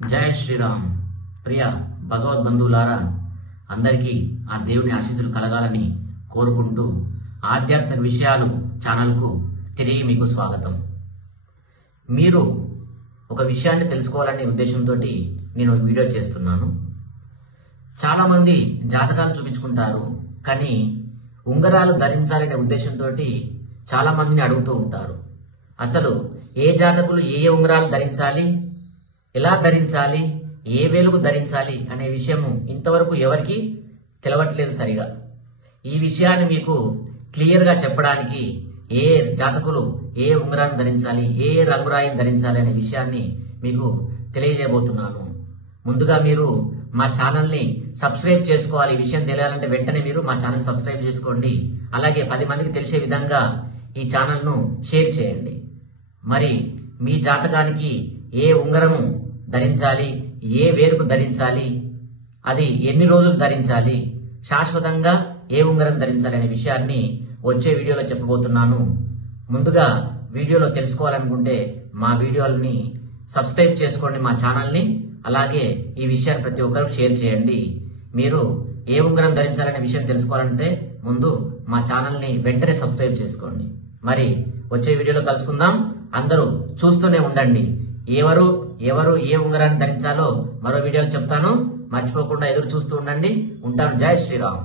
జై శ్రీరామ్. ప్రియ భగవద్ బంధువులారా, అందరికీ ఆ దేవుని ఆశీస్సులు కలగాలని కోరుకుంటూ ఆధ్యాత్మిక విషయాలు ఛానల్కు తిరిగి మీకు స్వాగతం. మీరు ఒక విషయాన్ని తెలుసుకోవాలనే ఉద్దేశంతో నేను వీడియో చేస్తున్నాను. చాలామంది జాతకాలు చూపించుకుంటారు, కానీ ఉంగరాలు ధరించాలనే ఉద్దేశంతో చాలా మందిని అడుగుతూ ఉంటారు. అసలు ఏ జాతకులు ఏ ఉంగరాలు ధరించాలి, ఎలా ధరించాలి, ఏ వేలుకు ధరించాలి అనే విషయము ఇంతవరకు ఎవరికి తెలవట్లేదు సరిగా. ఈ విషయాన్ని మీకు క్లియర్గా చెప్పడానికి ఏ జాతకులు ఏ ఉంగరాన్ని ధరించాలి, ఏ రంగురాయిని ధరించాలి అనే విషయాన్ని మీకు తెలియజేయబోతున్నాను. ముందుగా మీరు మా ఛానల్ని సబ్స్క్రైబ్ చేసుకోవాలి. ఈ విషయం తెలియాలంటే వెంటనే మీరు మా ఛానల్ సబ్స్క్రైబ్ చేసుకోండి. అలాగే 10 మందికి తెలిసే విధంగా ఈ ఛానల్ను షేర్ చేయండి. మరి మీ జాతకానికి ఏ ఉంగరము ధరించాలి, ఏ వేరుకు ధరించాలి, అది ఎన్ని రోజులు ధరించాలి, శాశ్వతంగా ఏ ఉంగరం ధరించాలి అనే విషయాన్ని వచ్చే వీడియోలో చెప్పబోతున్నాను. ముందుగా వీడియోలో తెలుసుకోవాలనుకుంటే మా వీడియోలని సబ్స్క్రైబ్ చేసుకోండి, మా ఛానల్ని. అలాగే ఈ విషయాన్ని ప్రతి ఒక్కరు షేర్ చేయండి. మీరు ఏ ఉంగరం ధరించాలనే విషయం తెలుసుకోవాలంటే ముందు మా ఛానల్ని వెంటనే సబ్స్క్రైబ్ చేసుకోండి. మరి వచ్చే వీడియోలో కలుసుకుందాం. అందరూ చూస్తూనే ఉండండి. ఎవరు ఏ ఉంగరాన్ని ధరించాలో మరో వీడియోలో చెప్తాను. మర్చిపోకుండా ఎదురు చూస్తూ ఉండండి. ఉంటాను. జై శ్రీరామ్.